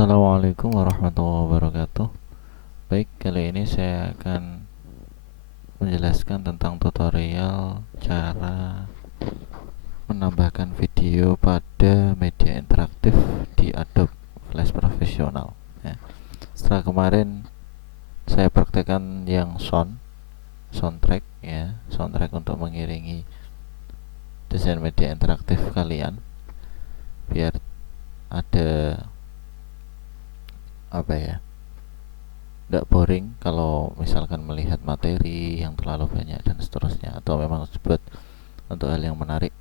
Assalamualaikum warahmatullahi wabarakatuh. Baik, kali ini saya akan menjelaskan tentang tutorial cara menambahkan video pada media interaktif di Adobe Flash Professional. Ya. Setelah kemarin saya praktekkan yang soundtrack ya, soundtrack untuk mengiringi desain media interaktif kalian biar ada apa ya, nggak boring kalau misalkan melihat materi yang terlalu banyak dan seterusnya, atau memang dibuat untuk hal yang menarik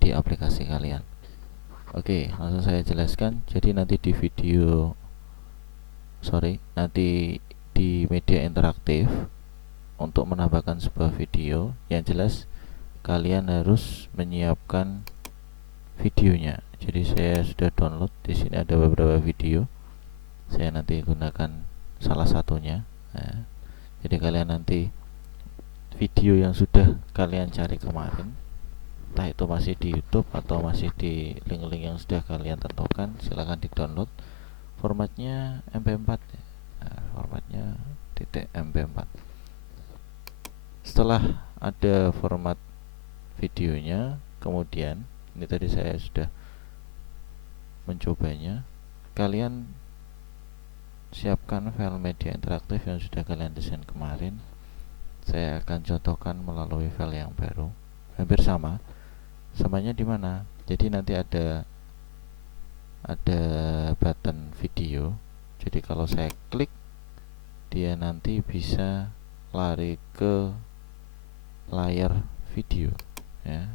di aplikasi kalian. Oke, langsung saya jelaskan. Jadi nanti di media interaktif untuk menambahkan sebuah video yang jelas kalian harus menyiapkan videonya. Jadi saya sudah download, di sini ada beberapa video. Saya nanti gunakan salah satunya. Nah, jadi kalian nanti video yang sudah kalian cari kemarin, entah itu masih di YouTube atau masih di link-link yang sudah kalian tentukan, silahkan di download. Formatnya MP4 ya. Nah, formatnya .mp4. Setelah ada format videonya, kemudian ini tadi saya sudah mencobanya, kalian siapkan file media interaktif yang sudah kalian desain kemarin. Saya akan contohkan melalui file yang baru, hampir sama. Samanya di mana? Jadi nanti ada button video. Jadi kalau saya klik, dia nanti bisa lari ke layar video ya.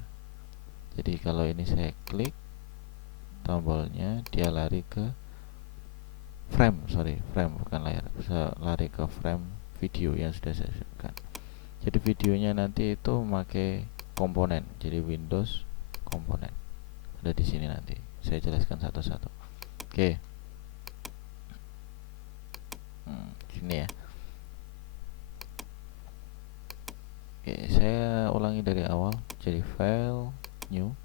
Jadi kalau ini saya klik tombolnya, dia lari ke frame bukan layar, bisa lari ke frame video yang sudah saya siapkan. Jadi videonya nanti itu memakai komponen, jadi Windows komponen ada di sini. Nanti saya jelaskan satu-satu. Oke. Sini ya. Oke, saya ulangi dari awal. Jadi file new.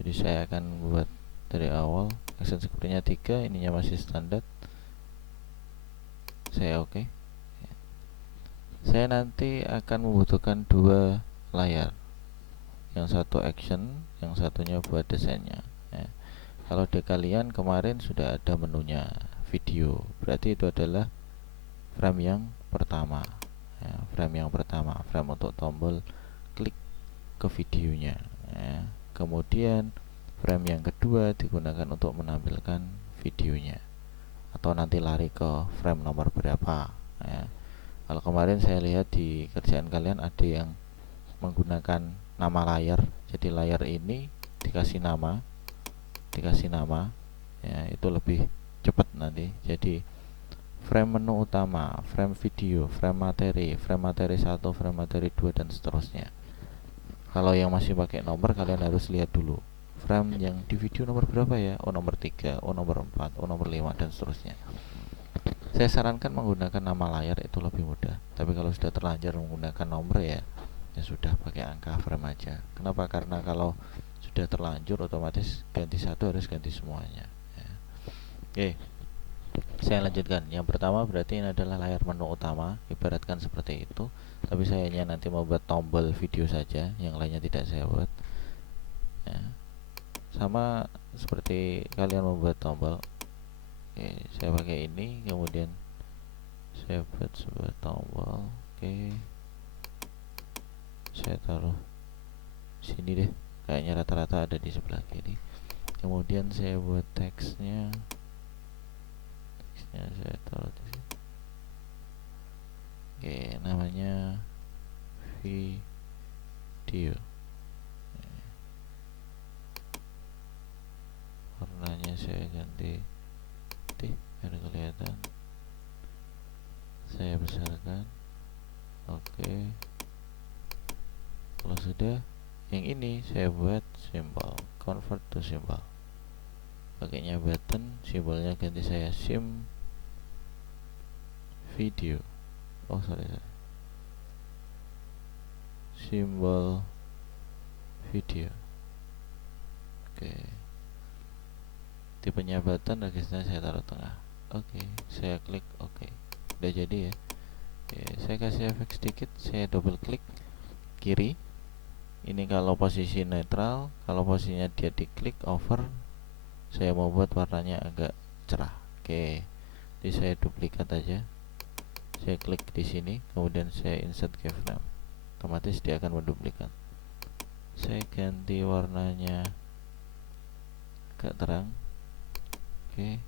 Jadi saya akan buat dari awal. Action scriptnya 3, ininya masih standar. Saya oke. Saya nanti akan membutuhkan dua layar. Yang satu action, yang satunya buat desainnya ya. Kalau di kalian kemarin sudah ada menunya video, berarti itu adalah frame yang pertama ya, frame untuk tombol klik ke videonya ya. Kemudian frame yang kedua digunakan untuk menampilkan videonya, atau nanti lari ke frame nomor berapa ya. Kalau kemarin saya lihat di kerjaan kalian ada yang menggunakan nama layar, jadi layar ini dikasih nama ya, itu lebih cepat nanti. Jadi frame menu utama, frame video, frame materi 1, frame materi 2, dan seterusnya. Kalau yang masih pakai nomor, kalian harus lihat dulu frame yang di video nomor berapa ya. Oh, nomor 3, oh nomor 4, oh nomor 5, dan seterusnya. Saya sarankan menggunakan nama layar, itu lebih mudah. Tapi kalau sudah terlanjur menggunakan nomor ya sudah pakai angka frame aja. Kenapa? Karena kalau sudah terlanjur otomatis ganti satu harus ganti semuanya ya. Oke, saya lanjutkan. Yang pertama berarti ini adalah layar menu utama, ibaratkan seperti itu. Tapi saya hanya nanti membuat tombol video saja, yang lainnya tidak saya buat ya. Sama seperti kalian membuat tombol. Oke, saya pakai ini, kemudian saya buat sebuah tombol. Oke, saya taruh sini deh, kayaknya rata-rata ada di sebelah kiri. Kemudian saya buat teksnya saya taruh di sini. Oke, namanya video. Warnanya saya ganti putih biar kelihatan. Saya besarkan. Oke, kalau sudah, yang ini saya buat simbol, convert to symbol. Pakainya button, simbolnya ganti saya sim video. Oh sorry, simbol video. Oke, tipenya button, registernya saya taruh tengah. Oke, saya klik oke. Udah jadi ya. Oke, saya kasih efek sedikit, saya double klik kiri. Ini kalau posisi netral, kalau posisinya dia diklik over, saya mau buat warnanya agak cerah. Oke, jadi saya duplikat aja. Saya klik di sini, kemudian saya insert keyframe. Otomatis dia akan menduplikat. Saya ganti warnanya agak terang. Oke,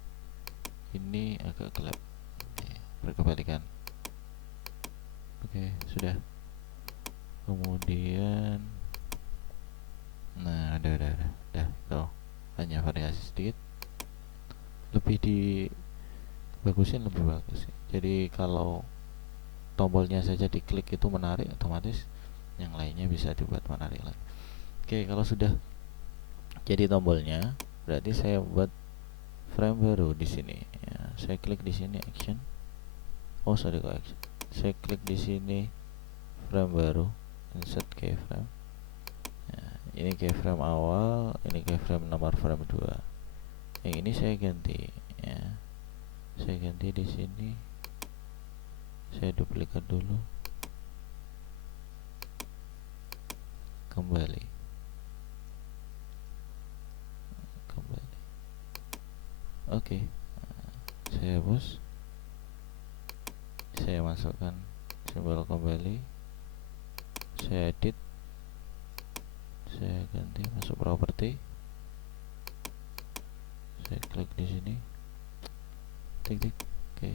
ini agak gelap. Berkebalikan. Oke, sudah. Kemudian, nah, udah, tuh, hanya variasi sedikit. Lebih dibagusin lebih bagus. Jadi kalau tombolnya saja diklik itu menarik, otomatis yang lainnya bisa dibuat menarik lagi. Oke, kalau sudah jadi tombolnya, berarti saya buat frame baru di sini. Ya, saya klik di sini action. Oh, sorry, kok action. Saya klik di sini frame baru, insert keyframe. Nah, ini keyframe awal, ini keyframe nomor frame 2. Yang ini saya ganti ya. Saya ganti di sini. Saya duplikat dulu. Kembali. Oke. Saya hapus. Saya masukkan simbol kembali. Saya edit. Saya ganti masuk properti. Saya klik di sini. Tik. Oke,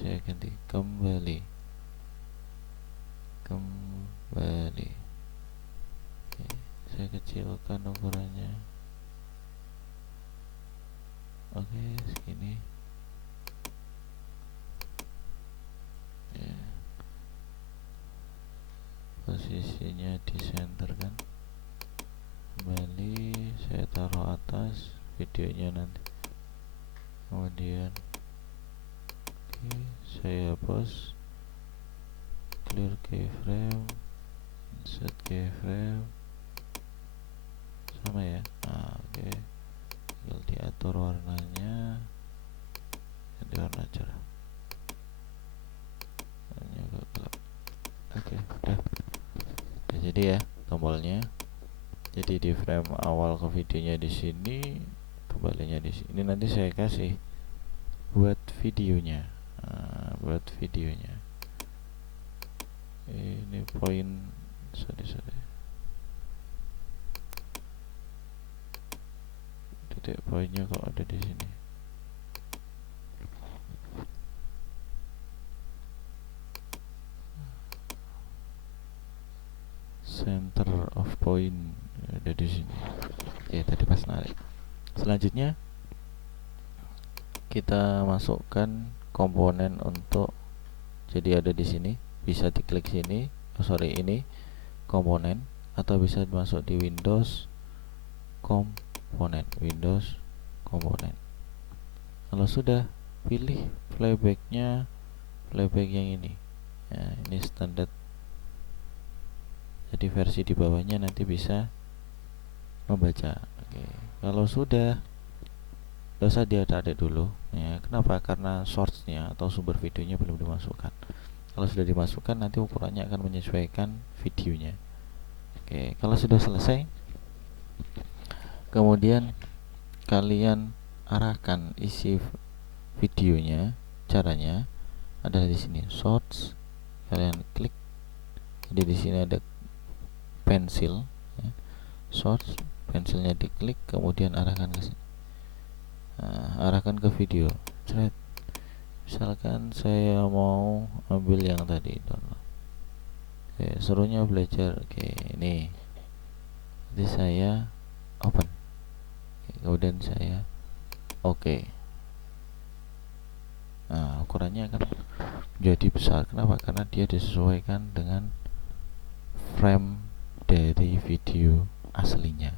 saya ganti kembali. Oke, saya kecilkan ukurannya. Oke, segini. Ya. Posisinya di center kan. Kembali, saya taruh atas videonya nanti. Kemudian oke, saya hapus. Clear keyframe, insert keyframe, sama ya. Nah, oke, tinggal diatur warnanya, ganti warna cerah, warnanya agak gelap. Oke, udah. Nah, jadi ya tombolnya. Jadi di frame awal ke videonya di sini, kembalinya di sini. Ini nanti saya kasih buat videonya. Nah, buat videonya. Ini poin, sorry. Titik poinnya kok ada di sini. Center of point ada di sini. Ya, tadi pas narik. Selanjutnya kita masukkan komponen untuk, jadi ada di sini, bisa diklik sini. Ini komponen, atau bisa masuk di Windows komponen. Kalau sudah, pilih playback yang ini ya, ini standar. Jadi versi di bawahnya nanti bisa membaca. Oke. Kalau sudah, dosa dia tarik dulu ya. Kenapa? Karena source-nya atau sumber videonya belum dimasukkan. Kalau sudah dimasukkan, nanti ukurannya akan menyesuaikan videonya. Oke, kalau sudah selesai, kemudian kalian arahkan isi videonya. Caranya adalah di sini source, kalian klik. Jadi di sini ada pensil ya. Source, pensilnya diklik, kemudian arahkan ke sini. Nah, arahkan ke video. Misalkan saya mau ambil yang tadi download. Oke, serunya belajar. Oke, ini. Jadi saya open. Oke, kemudian saya oke. Nah, ukurannya akan menjadi besar. Kenapa? Karena dia disesuaikan dengan frame dari video aslinya.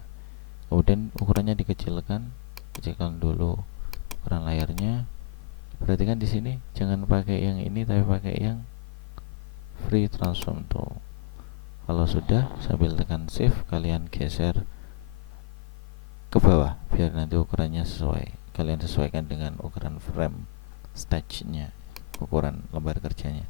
Kemudian ukurannya dikecilkan dulu ukuran layarnya. Perhatikan di sini, jangan pakai yang ini, tapi pakai yang free transform tool. Kalau sudah, sambil tekan shift, kalian geser ke bawah biar nanti ukurannya sesuai. kalian sesuaikan dengan ukuran frame stage-nya, ukuran lembar kerjanya.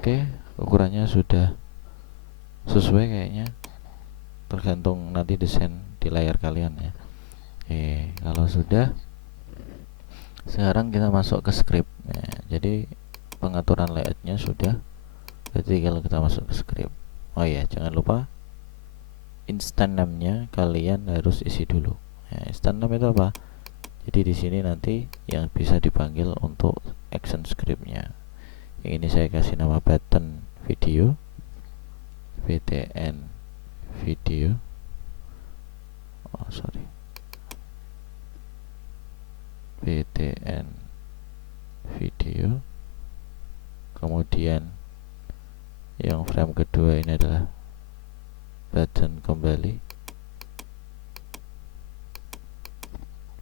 Oke, ukurannya sudah sesuai kayaknya, tergantung nanti desain di layar kalian ya. Oke, kalau sudah, sekarang kita masuk ke script ya. Jadi pengaturan layoutnya sudah, berarti kalau kita masuk ke script, oh ya jangan lupa instant name-nya kalian harus isi dulu ya. Instant name itu apa? Jadi di sini nanti yang bisa dipanggil untuk action script-nya. Yang ini saya kasih nama button video, btn video, btn video. Kemudian yang frame kedua ini adalah button kembali,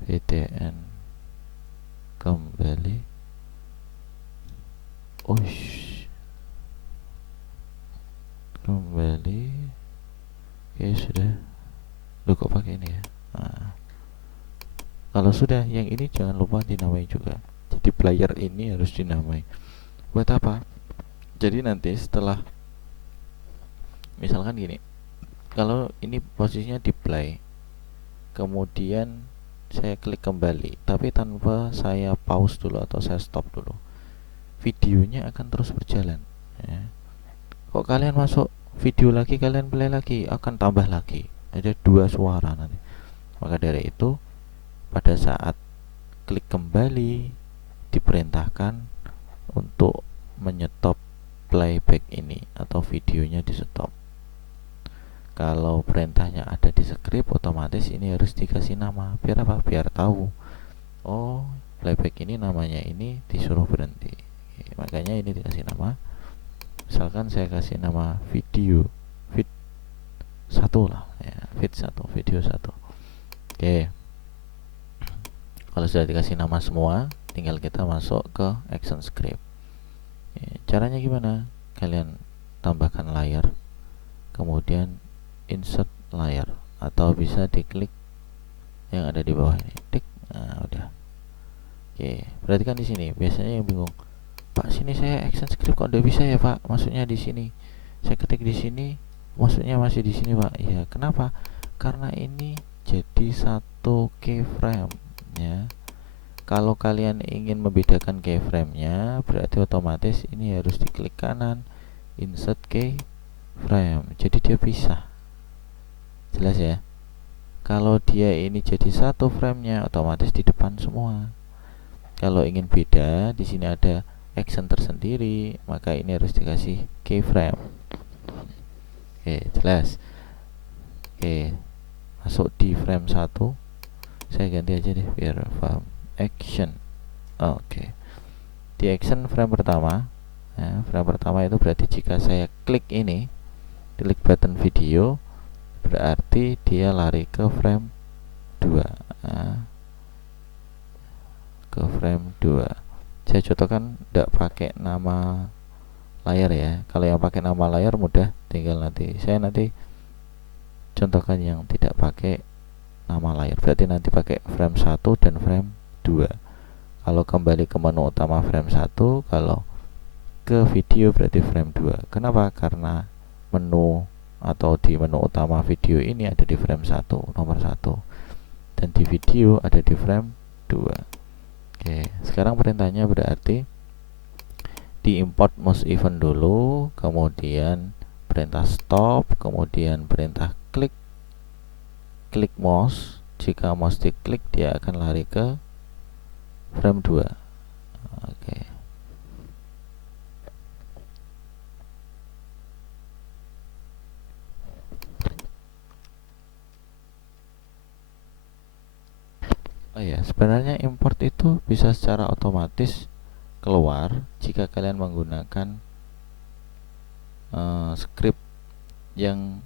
btn kembali. Kembali. Oke, sudah. Lu kok pakai ini ya? Nah, kalau sudah, yang ini jangan lupa dinamai juga. Jadi player ini harus dinamai. Buat apa? Jadi nanti setelah, misalkan gini, kalau ini posisinya di play, kemudian saya klik kembali, tapi tanpa saya pause dulu atau saya stop dulu, videonya akan terus berjalan ya. Kok kalian masuk video lagi, kalian play lagi, akan tambah lagi, ada 2 suara nanti. Maka dari itu pada saat klik kembali diperintahkan untuk menyetop playback ini atau videonya di stop. Kalau perintahnya ada di script, otomatis ini harus dikasih nama. Biar apa? Biar tahu, oh playback ini namanya ini, disuruh berhenti. Oke, makanya ini dikasih nama. Misalkan saya kasih nama video vid 1 lah ya, vid 1, video 1. Oke, kalau sudah dikasih nama semua, tinggal kita masuk ke action script. Caranya gimana? Kalian tambahkan layar, kemudian insert layar, atau bisa diklik yang ada di bawah ini, tik. Nah, udah. Oke, perhatikan di sini. Biasanya yang bingung, Pak, sini saya action script kok udah bisa ya Pak? Maksudnya di sini. Saya ketik di sini, maksudnya masih di sini Pak. Iya, kenapa? Karena ini jadi satu keyframe ya. Kalau kalian ingin membedakan keyframe-nya, berarti otomatis ini harus diklik kanan, insert keyframe. Jadi dia pisah. Jelas ya? Kalau dia ini jadi satu frame-nya, otomatis di depan semua. Kalau ingin beda, di sini ada action tersendiri, maka ini harus dikasih keyframe. Oke, jelas. Oke, masuk di frame 1. Saya ganti aja deh biar paham. Action. Oke. Di action frame pertama, ya, frame pertama itu berarti jika saya klik ini, klik button video, berarti dia lari ke frame 2. Nah, ke frame 2. Saya contohkan tidak pakai nama layar ya. Kalau yang pakai nama layar mudah, tinggal nanti saya contohkan yang tidak pakai nama layar. Berarti nanti pakai frame 1 dan frame 2. Kalau kembali ke menu utama frame 1, kalau ke video berarti frame 2. Kenapa? Karena menu atau di menu utama video ini ada di frame 1, nomor 1, dan di video ada di frame 2. Oke, sekarang perintahnya berarti di import mouse event dulu, kemudian perintah stop, kemudian perintah klik mouse. Jika mouse diklik, dia akan lari ke frame 2. Oke. Oh ya, sebenarnya import itu bisa secara otomatis keluar jika kalian menggunakan script yang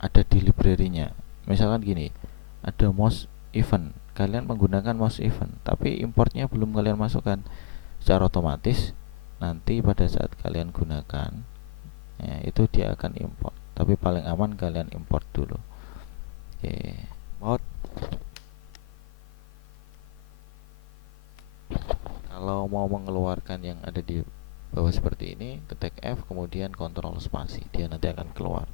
ada di library-nya. Misalkan gini, ada mouse event, kalian menggunakan mouse event tapi importnya belum kalian masukkan, secara otomatis nanti pada saat kalian gunakan ya, itu dia akan import, tapi paling aman kalian import dulu. Oke, mode. Kalau mau mengeluarkan yang ada di bawah seperti ini, ketik F kemudian kontrol spasi, dia nanti akan keluar.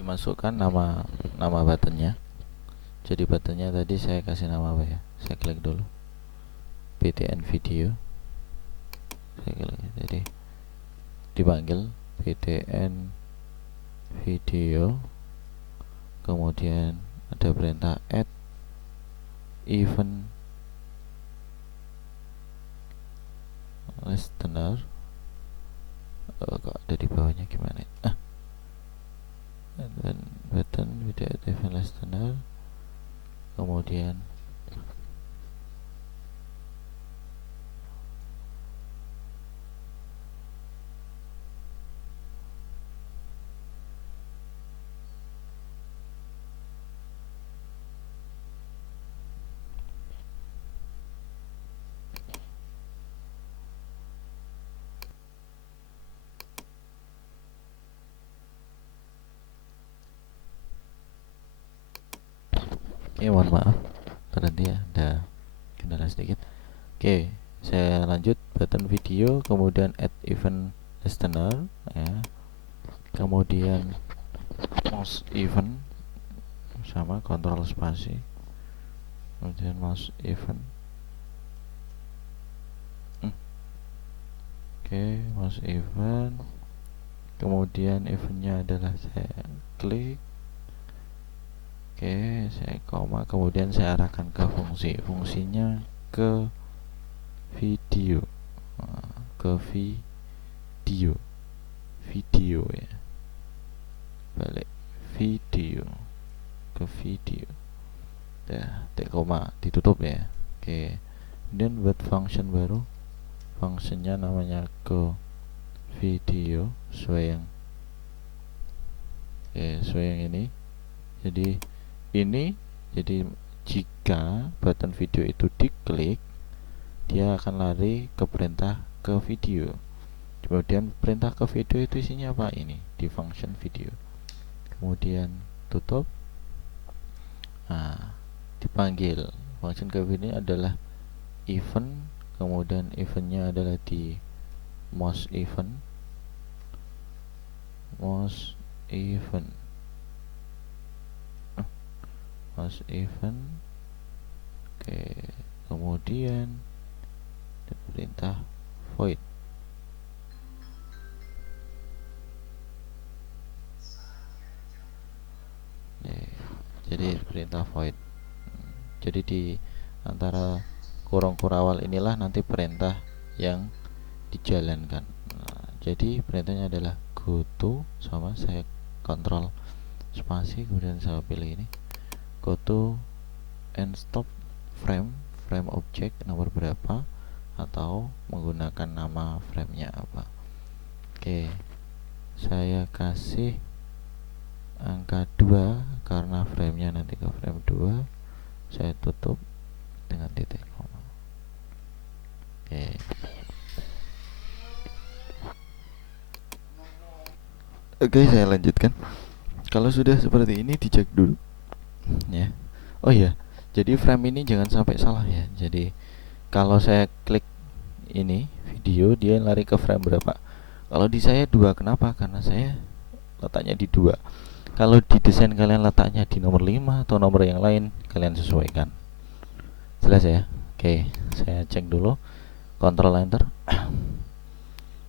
Dimasukkan nama buttonnya. Jadi buttonnya tadi saya kasih nama apa ya, saya klik dulu BTN video, saya klik, jadi dipanggil BTN video, kemudian ada perintah add event listener. Kok ada di bawahnya gimana? Dan button video add event listener, kemudian mohon maaf berhenti ya, ada kendala sedikit. Oke, saya lanjut button video, kemudian add event listener ya, kemudian mouse event sama kontrol spasi, kemudian mouse event. Oke, mouse event, kemudian eventnya adalah saya klik. Oke, saya koma, kemudian saya arahkan ke fungsinya ke video, ke video ya, balik video ke video, ya, koma ditutup ya. Oke, kemudian buat function baru, functionnya namanya ke video, sesuai yang ini. Jadi jika button video itu diklik, dia akan lari ke perintah ke video. Kemudian perintah ke video itu isinya apa? Ini di function video. Kemudian tutup. Nah, dipanggil function ke video adalah event, kemudian eventnya adalah di mouse event. Mouse event. Oke, kemudian perintah void. Jadi perintah void. Jadi di antara kurung kurawal inilah nanti perintah yang dijalankan. Jadi perintahnya adalah go to, sama saya kontrol spasi, kemudian saya pilih ini, go to and stop frame object nomor berapa, atau menggunakan nama framenya apa. Oke, saya kasih angka 2 karena framenya nanti ke frame 2. Saya tutup dengan titik koma. Oke, saya lanjutkan. Kalau sudah seperti ini, dicek dulu ya. Oh ya, jadi frame ini jangan sampai salah ya. Jadi kalau saya klik ini video, dia lari ke frame berapa. Kalau di saya 2, kenapa? Karena saya letaknya di 2. Kalau di desain kalian letaknya di nomor 5 atau nomor yang lain, kalian sesuaikan. Jelas ya? Oke, saya cek dulu. Ctrl Enter.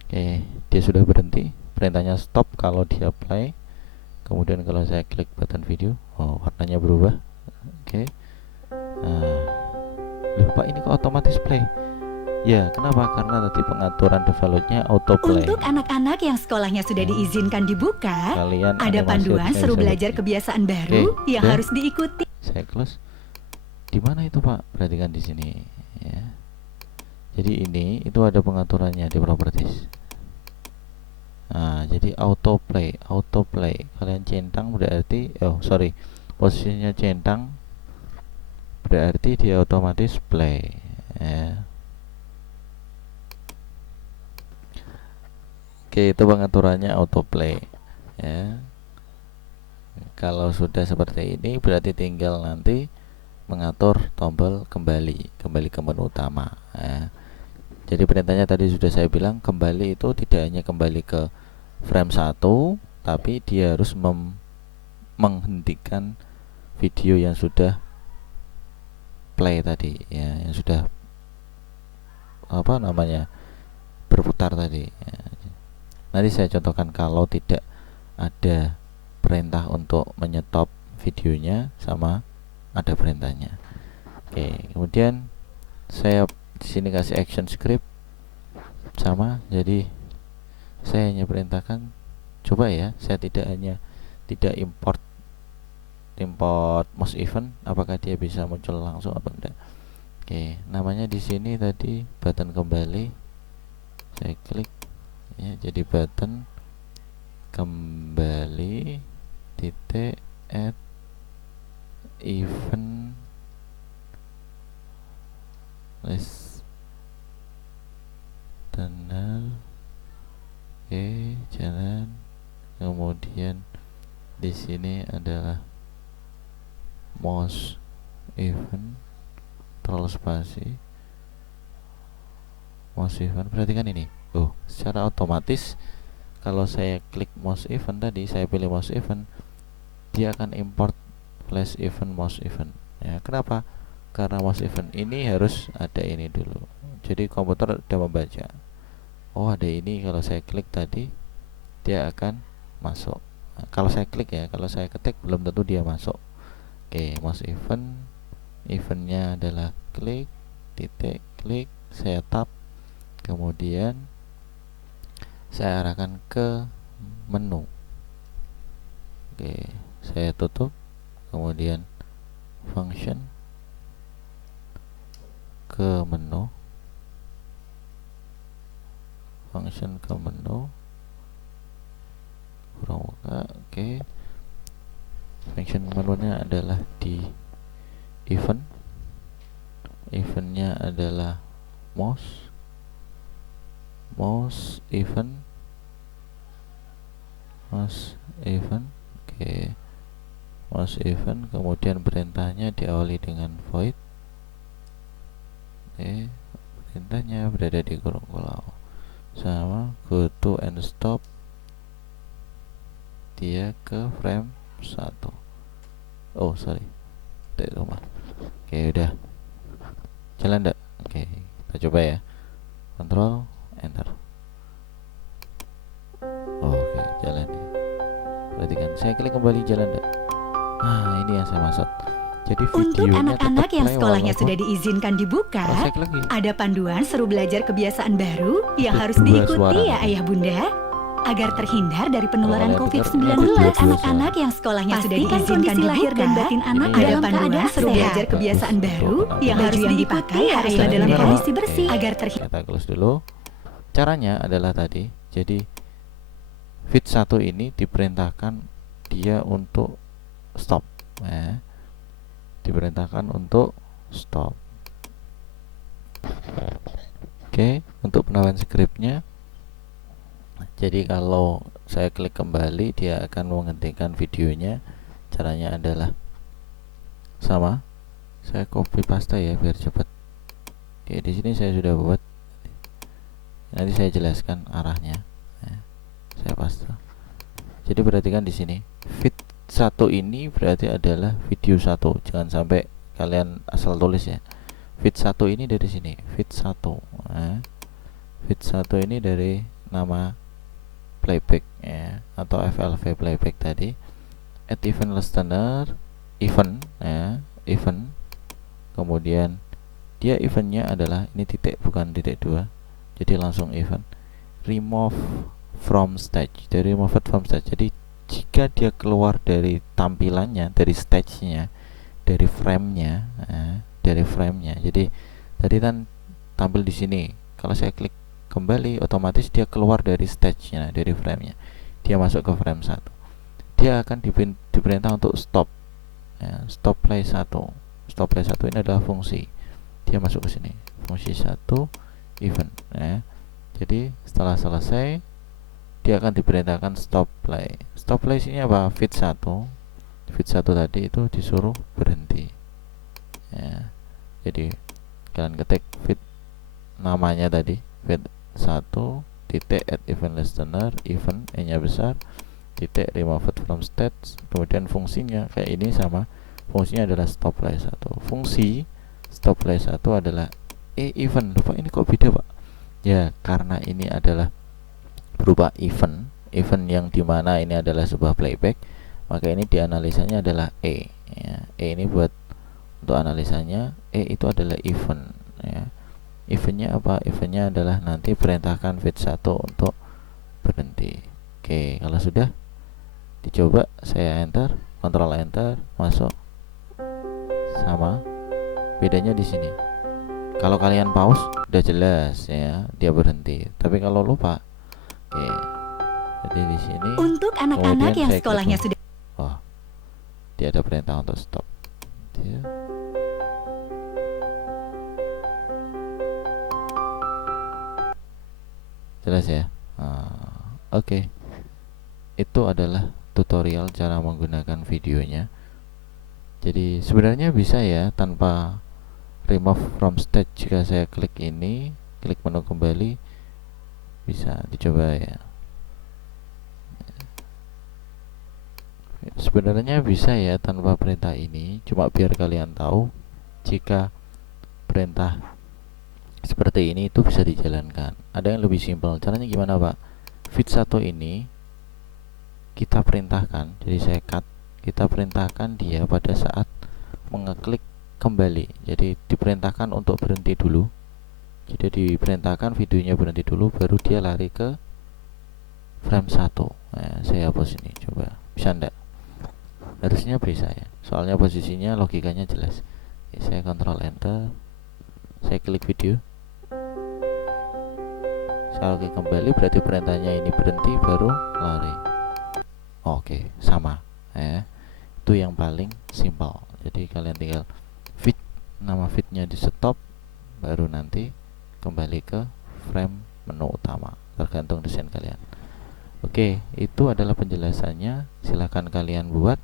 Oke, dia sudah berhenti. Perintahnya stop kalau di apply. Kemudian kalau saya klik button video, warnanya berubah. Oke. Nah, loh Pak, ini kok otomatis play? Ya, kenapa? Karena tadi pengaturan defaultnya auto play. Untuk anak-anak yang sekolahnya sudah diizinkan dibuka, Kalian ada panduan seru belajar begini. kebiasaan baru yang harus diikuti. Saya close. Di mana itu Pak? Perhatikan di sini ya. Jadi ini itu ada pengaturannya di properties. Nah, jadi auto play. Kalian centang berarti posisinya centang berarti dia otomatis play ya. Oke, itu pengaturannya autoplay ya. Kalau sudah seperti ini berarti tinggal nanti mengatur tombol kembali ke menu utama ya. Jadi perintahnya tadi sudah saya bilang, kembali itu tidak hanya kembali ke frame 1, tapi dia harus menghentikan video yang sudah play tadi ya, yang sudah berputar tadi ya. Nanti saya contohkan kalau tidak ada perintah untuk menyetop videonya sama ada perintahnya. Oke, kemudian saya di sini kasih action script sama, jadi saya hanya perintahkan, coba ya, saya tidak import mouse event, apakah dia bisa muncul langsung apa enggak. Oke, namanya di sini tadi button kembali, saya klik ya, jadi button kembali titik add event listener. Oke, jalan. Kemudian di sini adalah mouse event, terus spasi mouse event. Perhatikan ini. Secara otomatis kalau saya klik mouse event tadi, saya pilih mouse event, dia akan import flash event mouse event ya. Kenapa? Karena mouse event ini harus ada ini dulu, jadi komputer udah membaca, ada ini. Kalau saya klik tadi dia akan masuk. Nah, kalau saya klik ya, kalau saya ketik belum tentu dia masuk. Oke, mouse eventnya adalah klik titik klik, saya tap, kemudian saya arahkan ke menu. Oke, saya tutup, kemudian function ke menu, kurang buka. Oke, function menunya adalah di eventnya adalah mouse event. Oke, mouse event, kemudian perintahnya diawali dengan void. Oke, perintahnya berada di kurung pulau, sama go to and stop, dia ke frame 1. Oke, udah jalan enggak? Oke, kita coba ya. Control enter. Oke, jalan ya. Perhatikan, saya klik kembali, jalan enggak? Nah, ini yang saya maksud. Jadi untuk anak-anak yang sekolahnya sudah diizinkan dibuka, ada panduan seru belajar kebiasaan baru yang harus diikuti ya ayah bunda, agar terhindar dari penularan COVID-19. Anak-anak yang sekolahnya sudah diizinkan lahir dan batin anak ada panduan seru belajar kebiasaan baru yang harus dipakai haruslah dalam kondisi bersih agar terhindar. Kita close dulu. Caranya adalah tadi, jadi feed 1 ini diperintahkan dia untuk stop ya. Diperintahkan untuk stop. Oke, untuk penamaan scriptnya, jadi kalau saya klik kembali dia akan menghentikan videonya. Caranya adalah sama, saya copy paste ya biar cepat. Oke, di sini saya sudah buat, nanti saya jelaskan arahnya ya. Saya paste. Jadi perhatikan di sini feed 1 ini berarti adalah video 1. Jangan sampai kalian asal tulis ya. Feed 1 ini dari sini, feed 1. Nah, feed 1 ini dari nama playback ya, atau FLV playback tadi. Add event listener, event ya, event. Kemudian dia eventnya adalah ini titik, bukan titik 2. Jadi langsung event. Remove from stage, dari remove from stage. Jadi jika dia keluar dari tampilannya, dari stage-nya, dari frame-nya, dari frame-nya. Jadi tadi kan tampil di sini. Kalau saya klik kembali, otomatis dia keluar dari stage-nya, dari frame-nya. Dia masuk ke frame 1. Dia akan diperintah untuk stop. Ya, stop play 1. Stop play 1 ini adalah fungsi. Dia masuk ke sini. Fungsi 1 event ya. Jadi setelah selesai dia akan diperintahkan stop play. Stop play sini apa? Feed 1. Feed 1 tadi itu disuruh berhenti. Ya. Jadi kalian ketik feed namanya tadi, feed 1 titik add event listener, event E-nya besar, titik remove from stage, kemudian fungsinya kayak ini sama. Fungsinya adalah stop play 1. Fungsi stop play 1 adalah event. Lupa ini kok beda, Pak? Ya, karena ini adalah berupa event yang dimana ini adalah sebuah playback, maka ini dianalisanya adalah ya. Ini buat untuk analisanya, itu adalah event ya. Eventnya apa? Eventnya adalah nanti perintahkan feed 1 untuk berhenti. Oke, kalau sudah dicoba, saya enter, kontrol enter, masuk. Sama, bedanya di sini. Kalau kalian pause udah jelas ya, dia berhenti. Tapi kalau lupa, jadi di sini untuk anak-anak yang sekolahnya sudah, dia ada perintah untuk stop. Dia jelas ya. Oke. Itu adalah tutorial cara menggunakan videonya. Jadi sebenarnya bisa ya tanpa remove from stage. Jika saya klik ini, klik menu kembali, bisa dicoba ya. Sebenarnya bisa ya tanpa perintah ini, cuma biar kalian tahu jika perintah seperti ini itu bisa dijalankan. Ada yang lebih simpel. Caranya gimana, Pak? Feed 1 ini kita perintahkan, jadi saya cut, kita perintahkan dia pada saat mengeklik kembali. Jadi diperintahkan untuk berhenti dulu. Jadi diperintahkan videonya berhenti dulu, baru dia lari ke frame 1. Nah, saya hapus ini, coba. Bisa enggak? Harusnya bisa ya. Soalnya posisinya, logikanya jelas. Saya kontrol enter. Saya klik video. Saya klik kembali, berarti perintahnya ini berhenti, baru lari. Oke, sama ya. Itu yang paling simpel. Jadi kalian tinggal feed, nama feednya di stop, baru nanti kembali ke frame menu utama, tergantung desain kalian. Oke, itu adalah penjelasannya. Silahkan kalian buat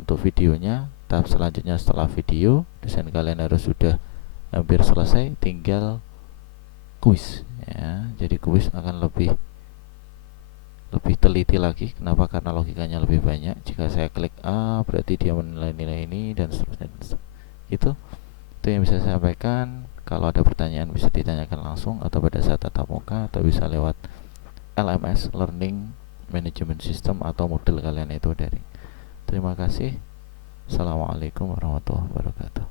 untuk videonya. Tahap selanjutnya setelah video, desain kalian harus sudah hampir selesai, tinggal kuis ya. Jadi kuis akan lebih teliti lagi. Kenapa? Karena logikanya lebih banyak. Jika saya klik A, berarti dia menilai nilai ini dan seterusnya. Itu yang bisa saya sampaikan. Kalau ada pertanyaan bisa ditanyakan langsung atau pada saat tatap muka, atau bisa lewat LMS, Learning Management System, atau model kalian itu dari. Terima kasih. Assalamualaikum warahmatullahi wabarakatuh.